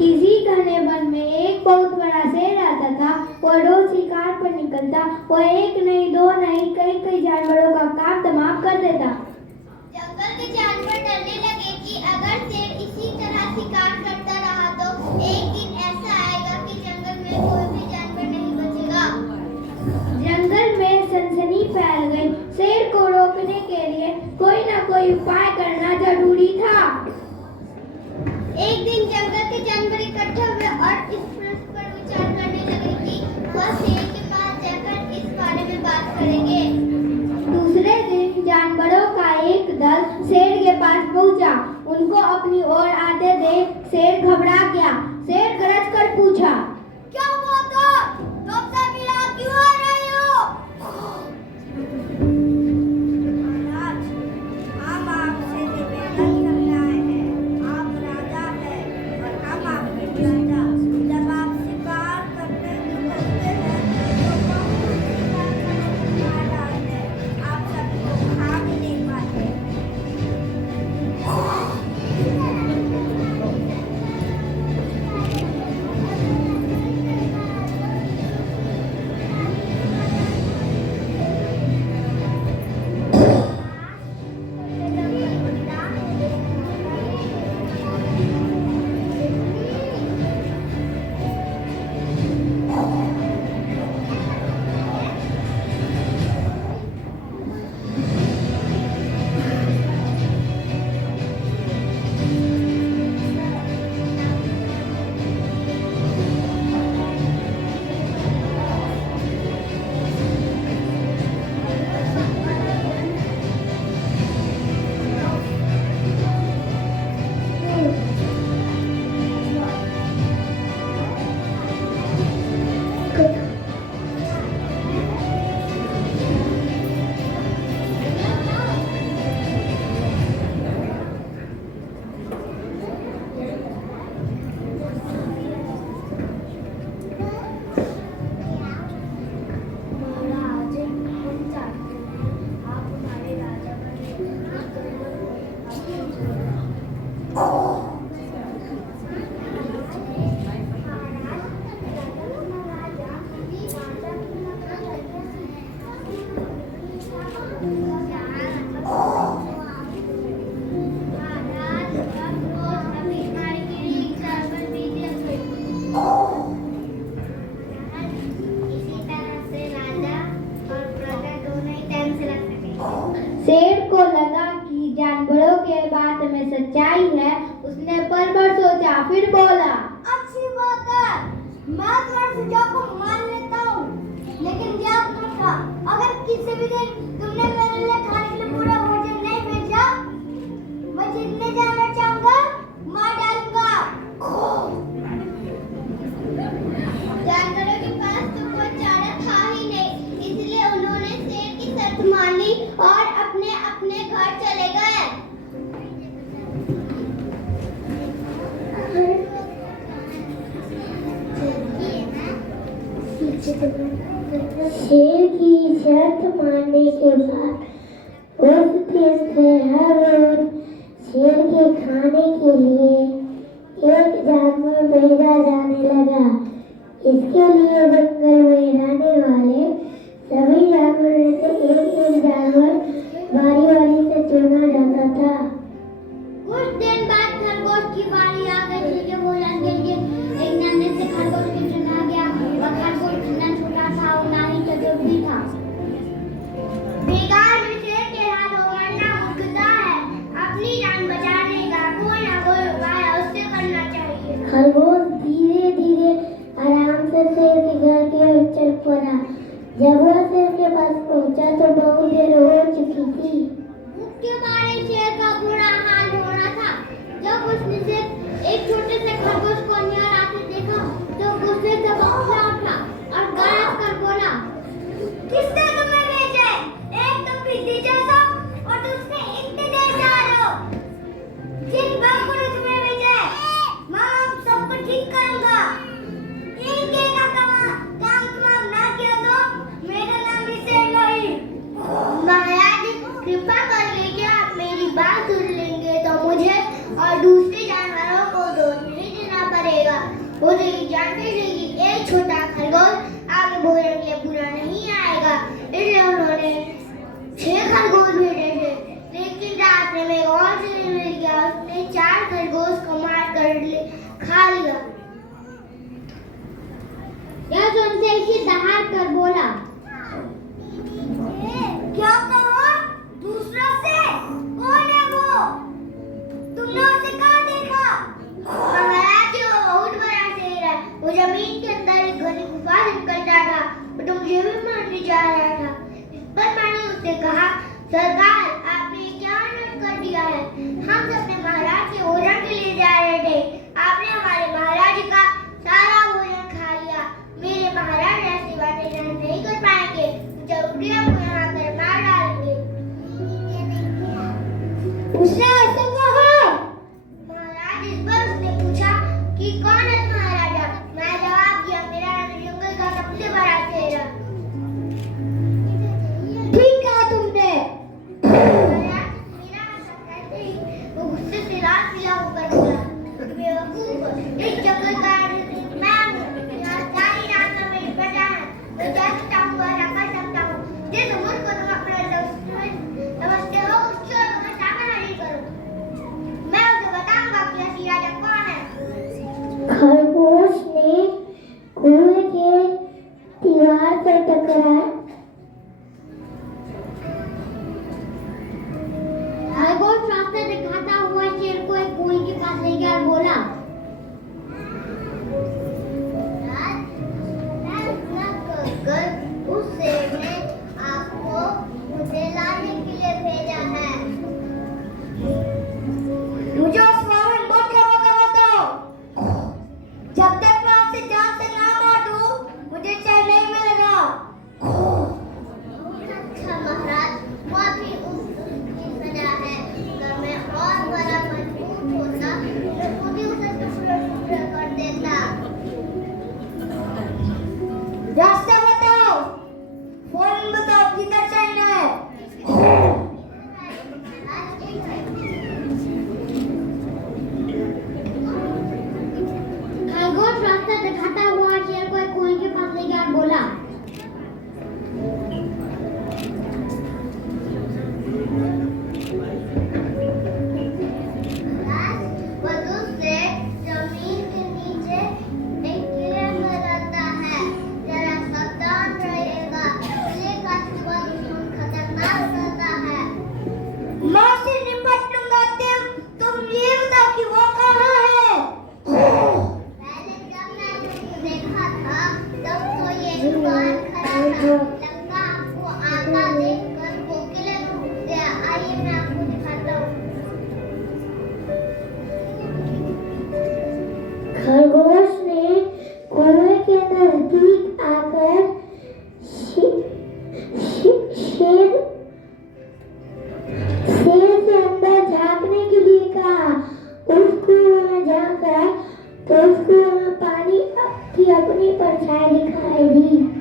किसी घने वन में एक बहुत बड़ा शेर आता था। वो रोज शिकार पर निकलता। वो एक नहीं, दो नहीं, कई कई जानवरों का काम तमाम कर देता। जंगल के जानवर डरने लगे कि अगर शेर इसी तरह शिकार करता रहा तो एक दिन ऐसा आएगा कि जंगल में कोई भी जानवर नहीं बचेगा। जंगल में सनसनी फैल गई। शेर को रोकने के लिए कोई ना कोई उपाय करना जरूरी था। एक दिन जंगल के जानवर इकट्ठे हुए और इस प्रश्न पर विचार करने लगे कि वह शेर के पास जाकर इस बारे में बात करेंगे। दूसरे दिन जानवरों का एक दल शेर के पास पहुंचा। उनको अपनी ओर आते देख शेर घबरा गया। शेर गरज कर पूछा, क्या हुआ तुम सब यहाँ क्यों आ रहे हो? महाराज, हम आपसे निवेदन करने आए हैं। आप राजा हैं और हम आपके प्रजा। जब आप शिकार करने निकलते हैं तो बहुत शिकार करने मार डालते हैं। आप सबको खा भी नहीं पाते। शेर को लगा कि जानवरों के बात में सच्चाई है। उसने पल भर सोचा, फिर बोला, अच्छी बात है, मैं तुम्हारे सुझाव को मान लेता हूँ, लेकिन याद रखना, अगर किसी भी दिन तुमने मेरे लिए खाने के लिए पूरा भोजन नहीं भेजा, मैं जितने जानवर चाहूंगा मार डालूंगा। जानवरों के पास तो कोई चारा था ही नहीं, इसलिए उन्होंने शेर की शर्त मान ली और अपने अपने घर चले गए। शेर की शर्त मानने के बाद उस दिन से हर रोज शेर के खाने के लिए एक जानवर भेजा जाने लगा। इसके लिए जंगल में रहने वाले सभी जानवरों से एक जानवर बारी बारी से चुना जाता था। कुछ दिन बाद खरगोश की बारी आ गई थी जो भोजन के लिए एक नन्हे से खरगोश को चुना गया। वह खरगोश ना छोटा था और ना ही तजुर्बी था। बेकार में शेर के हाथ मरना मुश्किल है। अपनी जान बचाने का कोई ना कोई उपाय उससे करना चाहिए। खरगोश धीरे धीरे आराम से शेर के घर की ओर चल पड़ा। जब वह शेर के पास पहुंचा तो बहुत देर हो चुकी थी। भूख के मारे शेर का बुरा हाल हो रहा था। जब उसने सिर्फ एक छोटे से खरगोश को नियर आते देखा तो गुस्से से बौखला उठा और गरज कर बोला, किसने तुम्हें भेजा? एक तो बिल्ली जैसा और दूसरे इतने जैसा हो। जिन बाबू ने तुम्हें भेजा है, मां सब कुछ वो तो ये जानते थे कि एक छोटा खरगोश आगे भोजन के लिए पूरा नहीं आएगा, इसलिए उन्होंने 6 खरगोश भेजे थे। लेकिन रात में एक और शेर मिल गया, उसने 4 खरगोश को मार कर खा लिया। यह सुनते ही दहाड़ कर बोला, क्या कहो? दूसरा से? कौन है वो? तुमने उसे कहाँ देखा? महाराज जी, वो बहुत बड़ा शेर है। वो जमीन के अंदर एक घनी गुफा से निकलता था, वो तो मुझे भी मारने जा रहा था। इस पर मैंने उससे कहा, सरकार आपने क्या अनर्थ कर दिया है? हम अपने महाराज के भोजन के लिए जा रहे थे, आपने हमारे महाराज का सारा भोजन खा लिया। मेरे महाराज ऐसी बातें सहन नहीं कर पाएंगे, जरूरी आपको यहाँ कर मार डालेंगे। उसने ऐसे कहा। महाराज इस पर उसने पूछा कि कौन है महाराजा? मैं जवाब दिया, मेरा जंगल का सबसे बड़ा शेर है। ठीक कहा तुमने। महाराज मेरा मतलब कहते ही वो गुस्से से लाल पीला होकर बोला, बेवकूफ, इस जंगल का मैं हूँ, यहाँ सारी रात का मेरी प्रजा है, मैं जा सकता हूँ और कर सकता हूँ। जिस मुल्क को तुम अपना समझते हो उस चोर को मैं सामना नहीं करूँ। मैं उसे बताऊंगा कि असली राजा कौन है। खरगोश ने कुएं के दीवार से टकराया। खरगोश रास्ते दिखाता हुआ शेर को एक कुएं के पास ले गया और बोला, उस शेर ने आपको मुझे लाने के लिए भेजा है। मुझे उस वामन बहुत खबर बताओ। जब तक मैं आपसे जान से ना मारूं, मुझे चैन नहीं मिलेगा। अच्छा महाराज, बहुत ही उसकी सजा है। अगर मैं और बड़ा मजबूत होता तो खुद ही उसे टुकड़े कर देता। रास्ता बताओ, फोन बताओ, किधर चलना है? खरगोश रास्ता दिखाता हुआ शेर को एक कुएं के पास ले गया और बोला, वधु से जमीन के नीचे एक किले में रहता है, जरा सावधान रहिएगा, किले का छुआ दुश्मन खतरनाक रहता है। मैं उससे निपट लूंगा। तुम ये बताओ कि वो कहाँ है? पहले जब मैं तुमको देखा था तब तो ये बाहर खड़ा था, लगता आपको आता देखकर वो किले में घुस गया। आइए मैं आपको दिखाता हूँ। खरगोश ने कुएं के नजदीक आकर शेर से अंदर झांकने के लिए कहा। उस कुएं में झांका तो उस कुएं में पानी की अपनी परछाई दिखाई दी।